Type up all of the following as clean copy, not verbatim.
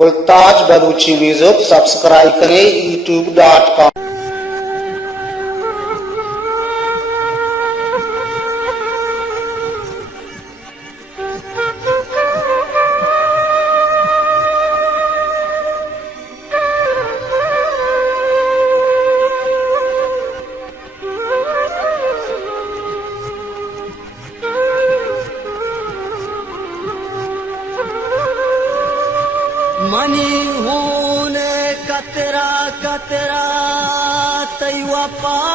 गुलताज Balochi music subscribe करें youtube.com। मनी हून कतरा कतरा तैवा पावाम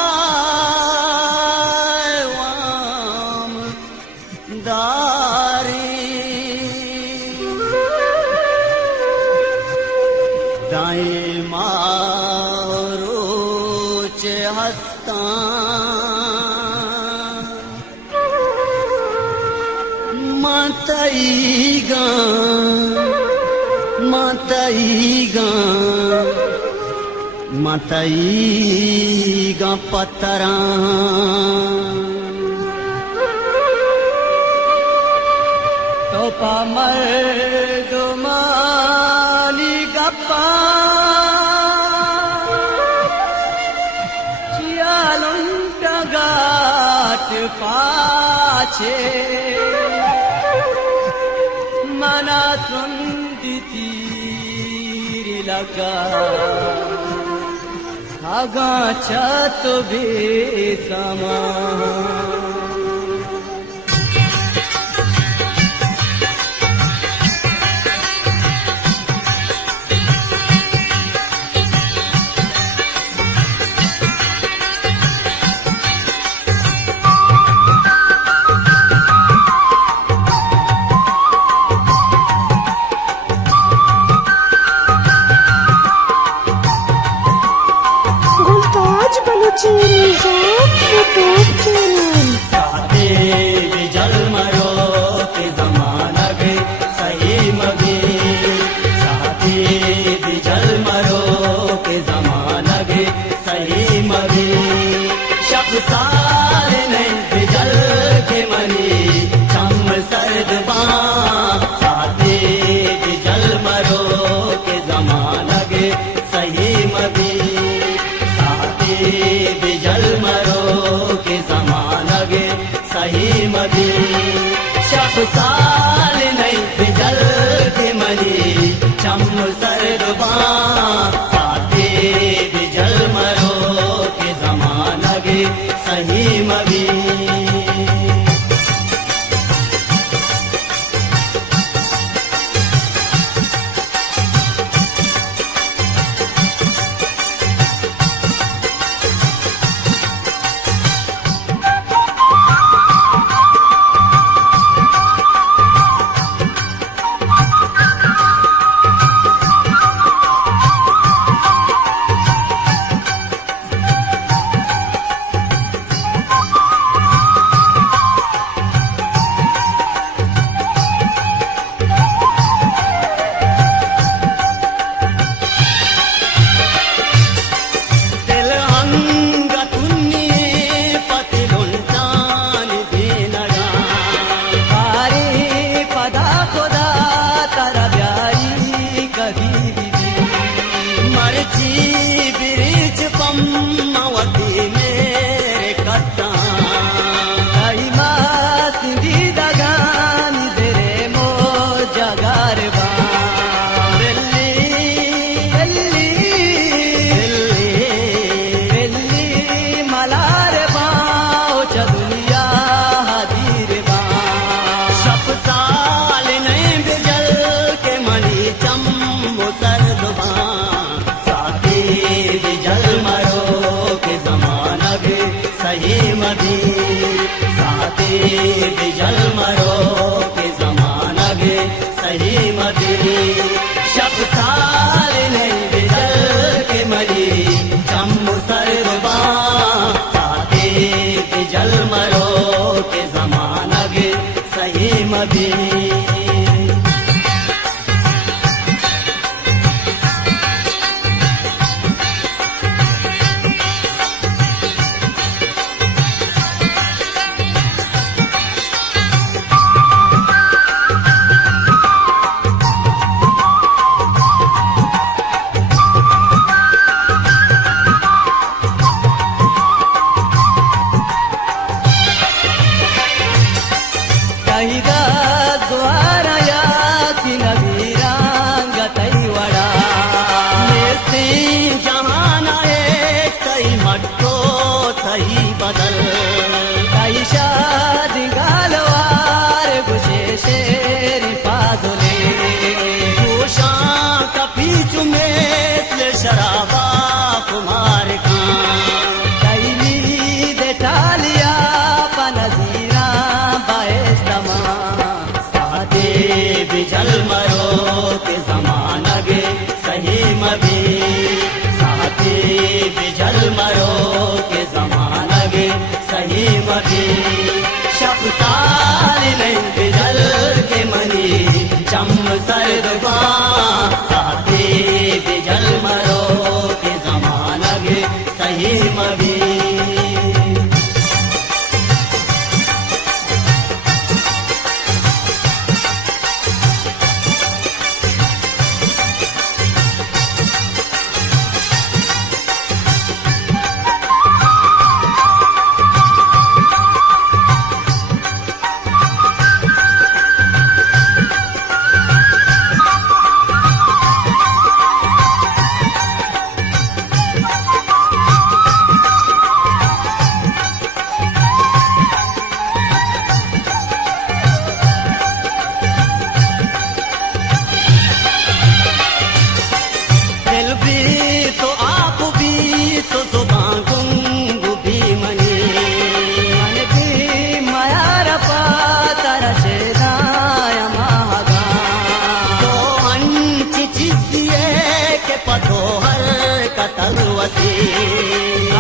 दारी दाएं मारो चे हस्ता मतईगा मतईगा पतरा तो मर्दमानी गप्पा चियालुंटा गाट पाछे मना तुंदिती लगा आगा छत बेसमा गुलताज बलूची म्यूजिक यूट्यूब चैनल। साथे बिजल मरो के जमाना गे सही मगे साथे बिजल मरो के जमाना गे सही मगे शब साल नहीं बिजल के मनी चम सर्द साथे बिजल मरो के जमाना गे सही मगे बिजल मरो के जमाना गे सही मदी शब साल नहीं बिजल के मनी चम सरदबा साथे बिजल मरो के जमाना गे सही मदी बिजल मरो के जमाना गे सही मदी शब साल नहीं बिजल के मरी चम सरबा साथे बिजल मरो के जमाना गे सही मदी चुमेस शराबा कुमार खां कैली देटालिया पनजीरा बाएस्तमा सादे बिजल मरो के जमाना गे सही मबी सादे बिजल मरो के जमाना गे सही मबी शब साल नहीं बिजल के मनी चम सरदबा सादे बिजल मरो के जमाना गे सही मबी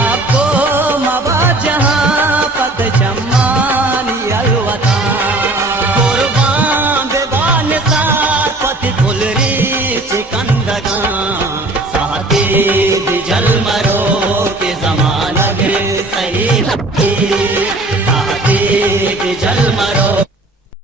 आपको मवा जहाँ पत चम्मानी अलवता कुर्बान बेबान साथ पति फुलरी चिकंदगा साथी बिजल मरो के जमाना गे सही